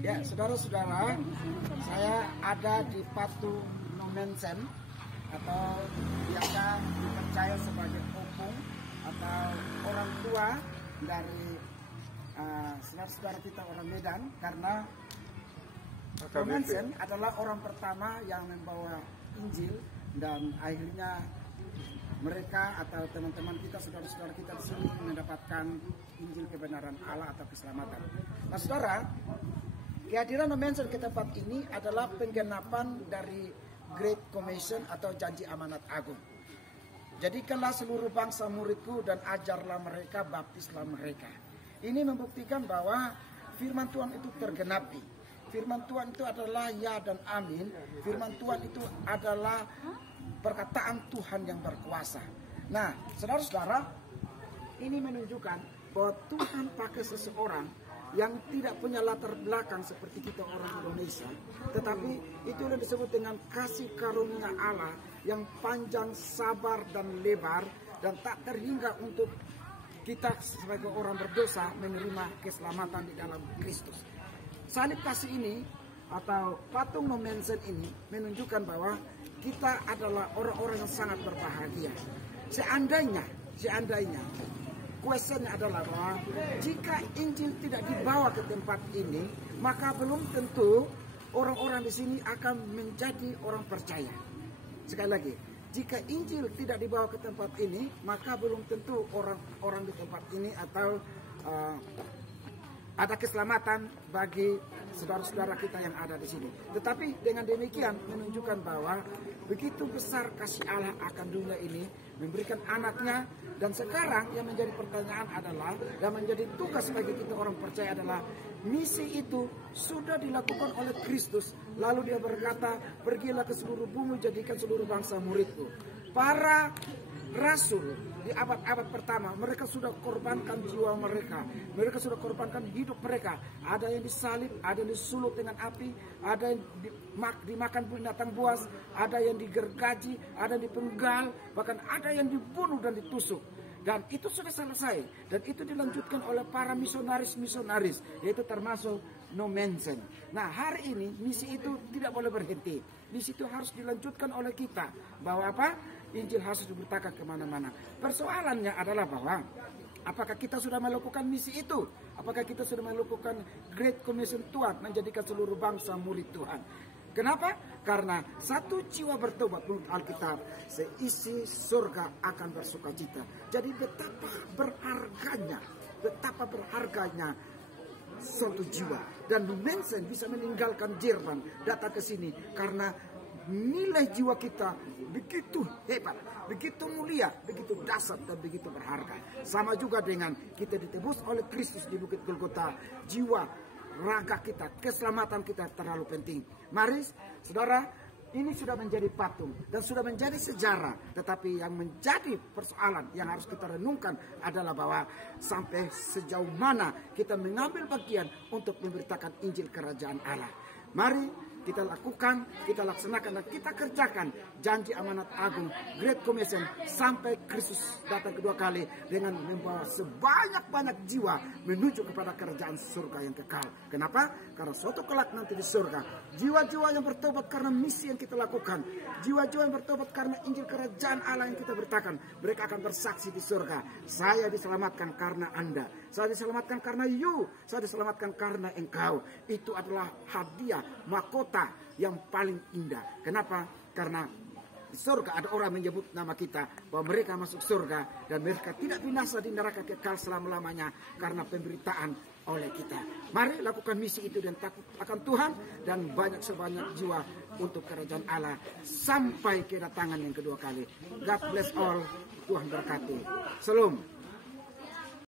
Ya, saudara-saudara, saya ada di Patu Nomensen atau biasa dipercaya sebagai opung atau orang tua dari saudara-saudara kita orang Medan, karena Nomensen adalah orang pertama yang membawa Injil dan akhirnya mereka atau teman-teman kita, saudara-saudara kita di sini mendapatkan Injil kebenaran Allah atau keselamatan. Nah, saudara, kehadiran Nomensen ke tempat ini adalah penggenapan dari Great Commission atau janji amanat agung. Jadikanlah seluruh bangsa muridku dan ajarlah mereka, baptislah mereka. Ini membuktikan bahwa firman Tuhan itu tergenapi. Firman Tuhan itu adalah ya dan amin. Firman Tuhan itu adalah perkataan Tuhan yang berkuasa. Nah, saudara-saudara, ini menunjukkan bahwa Tuhan pakai seseorang yang tidak punya latar belakang seperti kita orang Indonesia, tetapi itu yang disebut dengan kasih karunia Allah yang panjang, sabar dan lebar dan tak terhingga untuk kita sebagai orang berdosa menerima keselamatan di dalam Kristus. Salib kasih ini atau patung Nomensen ini menunjukkan bahwa kita adalah orang-orang yang sangat berbahagia. Seandainya kuesionya adalah bahwa jika Injil tidak dibawa ke tempat ini, maka belum tentu orang-orang di sini akan menjadi orang percaya. Sekali lagi, jika Injil tidak dibawa ke tempat ini, maka belum tentu orang-orang di tempat ini atau ada keselamatan bagi saudara-saudara kita yang ada di sini. Tetapi dengan demikian menunjukkan bahwa begitu besar kasih Allah akan dunia ini, memberikan anaknya. Dan sekarang yang menjadi pertanyaan adalah, yang menjadi tugas bagi kita orang percaya adalah, misi itu sudah dilakukan oleh Kristus. Lalu dia berkata, pergilah ke seluruh bumi, jadikan seluruh bangsa muridku. Para rasul di abad-abad pertama, mereka sudah korbankan jiwa mereka, mereka sudah korbankan hidup mereka. Ada yang disalib, ada yang disulut dengan api, ada yang dimakan binatang buas, ada yang digergaji, ada yang dipenggal, bahkan ada yang dibunuh dan ditusuk. Dan itu sudah selesai, dan itu dilanjutkan oleh para misionaris, yaitu termasuk Nomensen. Nah, hari ini misi itu tidak boleh berhenti. Misi itu harus dilanjutkan oleh kita. Bahwa apa? Injil harus diberitakan kemana-mana. Persoalannya adalah bahwa apakah kita sudah melakukan misi itu? Apakah kita sudah melakukan Great Commission Tuhan, menjadikan seluruh bangsa murid Tuhan? Kenapa? Karena satu jiwa bertobat menurut Alkitab, seisi surga akan bersuka cita. Jadi betapa berharganya satu jiwa. Dan Nomensen bisa meninggalkan Jerman, datang ke sini karena nilai jiwa kita begitu hebat, begitu mulia, begitu dasar dan begitu berharga. Sama juga dengan kita ditebus oleh Kristus di Bukit Golgota, jiwa raga kita, keselamatan kita terlalu penting. Mari saudara, ini sudah menjadi patung dan sudah menjadi sejarah. Tetapi yang menjadi persoalan yang harus kita renungkan adalah bahwa sampai sejauh mana kita mengambil bagian untuk memberitakan Injil Kerajaan Allah. Mari kita lakukan, kita laksanakan, dan kita kerjakan janji amanat agung Great Commission sampai Kristus datang kedua kali dengan membawa sebanyak-banyak jiwa menuju kepada kerajaan surga yang kekal. Kenapa? Karena suatu kelak nanti di surga, jiwa-jiwa yang bertobat karena misi yang kita lakukan, jiwa-jiwa yang bertobat karena Injil Kerajaan Allah yang kita beritakan, mereka akan bersaksi di surga. Saya diselamatkan karena Anda, saya diselamatkan karena saya diselamatkan karena engkau. Itu adalah hadiah, mahkota yang paling indah. Kenapa? Karena di surga ada orang menyebut nama kita, bahwa mereka masuk surga dan mereka tidak binasa di neraka kekal selama-lamanya karena pemberitaan oleh kita. Mari lakukan misi itu dan takut akan Tuhan dan sebanyak jiwa untuk kerajaan Allah sampai kedatangan yang kedua kali. God bless all. Tuhan berkati. Shalom.